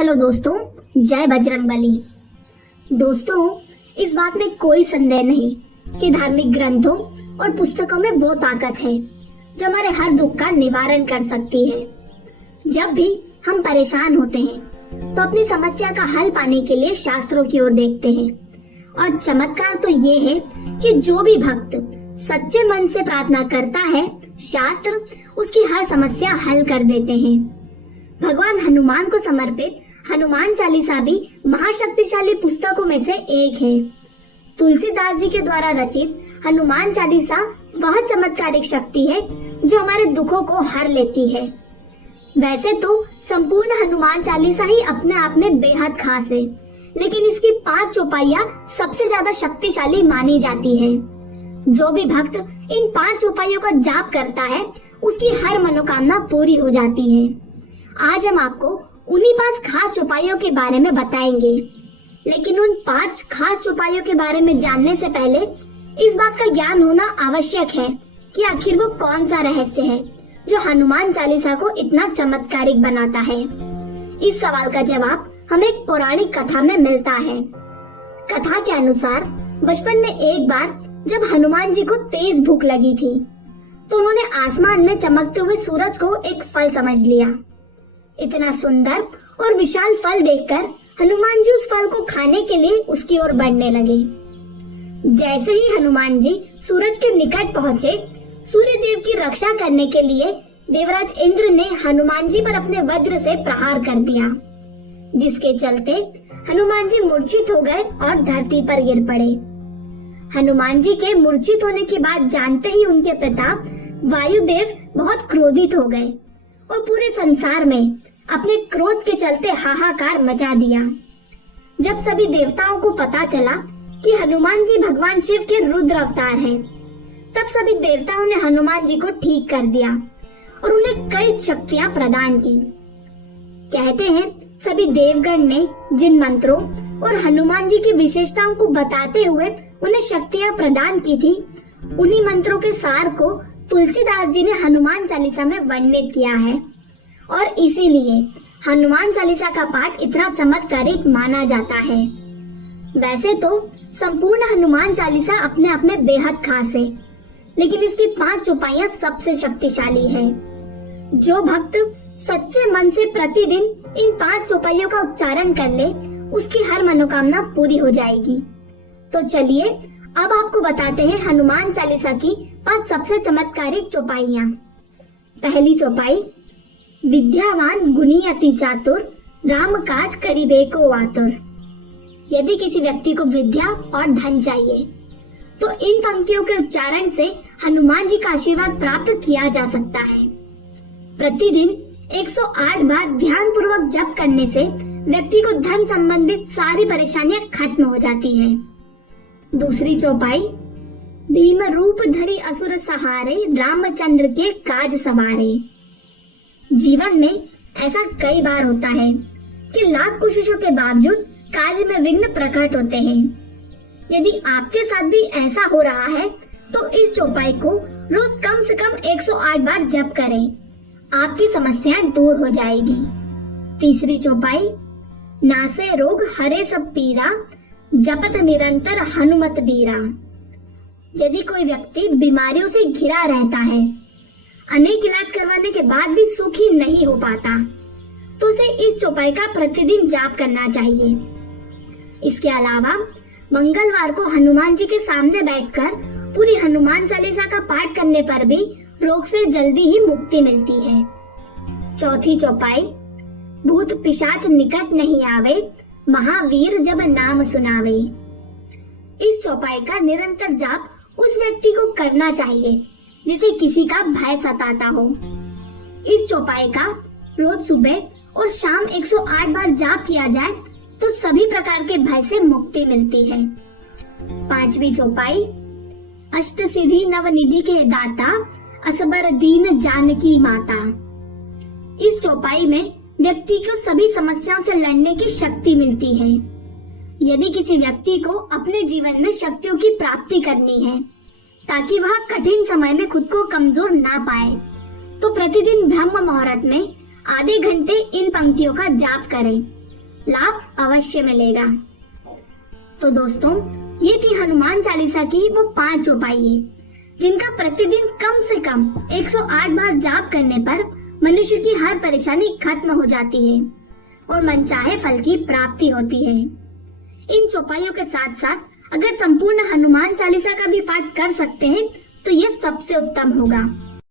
Hello दोस्तों, जय बजरंगबली। दोस्तों, इस बात में कोई संदेह नहीं कि धार्मिक ग्रंथों और पुस्तकों में वो ताकत है जो हमारे हर दुख का निवारण कर सकती है। जब भी हम परेशान होते हैं तो अपनी समस्या का हल पाने के लिए शास्त्रों की ओर देखते हैं। और चमत्कार तो ये है कि जो भी भक्त सच्चे मन से प्रार्थना करता है, शास्त्र उसकी हर समस्या हल कर देते हैं। भगवान हनुमान को समर्पित हनुमान चालीसा भी महाशक्तिशाली पुस्तकों में से एक है। तुलसीदास जी के द्वारा रचित हनुमान चालीसा वह चमत्कारिक शक्ति है जो हमारे दुखों को हर लेती है। वैसे तो संपूर्ण हनुमान चालीसा ही अपने आप में बेहद खास है, लेकिन इसकी 5 चौपाइयां सबसे ज्यादा शक्तिशाली मानी जाती है। जो भी भक्त इन 5 चौपाइयों का जाप करता है, उसकी हर मनोकामना पूरी हो जाती है। आज हम आपको उन्हीं 5 खास चौपाइयों के बारे में बताएंगे, लेकिन उन 5 खास चौपाइयों के बारे में जानने से पहले इस बात का ज्ञान होना आवश्यक है कि आखिर वो कौन सा रहस्य है जो हनुमान चालीसा को इतना चमत्कारिक बनाता है। इस सवाल का जवाब हमें एक पौराणिक कथा में मिलता है। कथा के अनुसार बचपन में एक बार जब हनुमान जी को तेज भूख लगी थी, तो उन्होंने आसमान में चमकते हुए सूरज को एक फल समझ लिया। इतना सुंदर और विशाल फल देखकर हनुमान जी उस फल को खाने के लिए उसकी ओर बढ़ने लगे। जैसे ही हनुमान जी सूरज के निकट पहुंचे, सूर्य देव की रक्षा करने के लिए देवराज इंद्र ने हनुमान जी पर अपने वज्र से प्रहार कर दिया, जिसके चलते हनुमान जी मूर्छित हो गए और धरती पर गिर पड़े। हनुमान जी के मूर्छित होने की बात जानते ही उनके पिता वायुदेव बहुत क्रोधित हो गए और पूरे संसार में अपने क्रोध के चलते हाहाकार मचा दिया। जब सभी देवताओं को पता चला कि हनुमान जी भगवान शिव के रुद्र अवतार हैं, तब सभी देवताओं ने हनुमान जी को ठीक कर दिया और उन्हें कई शक्तियां प्रदान की। कहते हैं सभी देवगण ने जिन मंत्रों और हनुमान जी की विशेषताओं को बताते हुए उन्हें शक्तियां प्रदान की थी, उन्हीं मंत्रों के सार को तुलसीदास जी ने हनुमान चालीसा में वर्णित किया है और इसीलिए हनुमान चालीसा का पाठ इतना चमत्कारिक माना जाता है। वैसे तो संपूर्ण हनुमान चालीसा अपने आप में बेहद खास है, लेकिन इसकी 5 चौपाइयां सबसे शक्तिशाली है। जो भक्त सच्चे मन से प्रतिदिन इन 5 चौपाइयों का उच्चारण कर ले, उसकी हर मनोकामना पूरी हो जाएगी। तो चलिए अब आपको बताते हैं हनुमान चालीसा की 5 सबसे चमत्कारिक चौपाइयां। पहली चौपाई, विद्यावान गुणी अति चातुर, राम काज करिबे को आतुर। यदि किसी व्यक्ति को विद्या और धन चाहिए, तो इन पंक्तियों के उच्चारण से हनुमान जी का आशीर्वाद प्राप्त किया जा सकता है। प्रतिदिन 108 बार ध्यान पूर्वक जप करने से व्यक्ति को धन संबंधित सारी परेशानियां खत्म हो जाती हैं। दूसरी चौपाई, भीम रूप धरि असुर सहारे, रामचंद्र के काज सवारे। जीवन में ऐसा कई बार होता है कि लाख कोशिशों के बावजूद कार्य में विघ्न प्रकट होते हैं। यदि आपके साथ भी ऐसा हो रहा है, तो इस चौपाई को रोज कम से कम 108 बार जप करें, आपकी समस्याएं दूर हो जाएगी। तीसरी चौपाई, नासे रोग हरे सब पीरा, जपत निरंतर हनुमत बीरा। यदि कोई व्यक्ति बीमारियों से घिरा रहता है, अनेक इलाज करवाने के बाद भी सुखी नहीं हो पाता, तो उसे इस चौपाई का प्रतिदिन जाप करना चाहिए। इसके अलावा मंगलवार को हनुमान जी के सामने बैठकर पूरी हनुमान चालीसा का पाठ करने पर भी रोग से जल्दी ही मुक्ति मिलती है। चौथी चौपाई, भूत पिशाच निकट नहीं आवे, महावीर जब नाम सुनावे। इस चौपाई का निरंतर जाप उस व्यक्ति को करना चाहिए जिसे किसी का भय सताता हो। इस चौपाई का रोज सुबह और शाम 108 बार जाप किया जाए तो सभी प्रकार के भय से मुक्ति मिलती है। पांचवी चौपाई, अष्ट सिद्धि नवनिधि के दाता, असबर दीन जानकी माता। इस चौपाई में व्यक्ति को सभी समस्याओं से लड़ने की शक्ति मिलती है। यदि किसी व्यक्ति को अपने जीवन में शक्तियों की प्राप्ति करनी है, ताकि वह कठिन समय में खुद को कमजोर ना पाए, तो प्रतिदिन ब्रह्म मुहूर्त में आधे घंटे इन पंक्तियों का जाप करें लाभ अवश्य मिलेगा। तो दोस्तों, ये थी हनुमान चालीसा की वो 5 चौपाई जिनका प्रतिदिन कम से कम 108 बार जाप करने पर मनुष्य की हर परेशानी खत्म हो जाती है और मनचाहे फल की प्राप्ति होती है। इन चौपाइयों के साथ साथ अगर संपूर्ण हनुमान चालीसा का भी पाठ कर सकते हैं तो यह सबसे उत्तम होगा।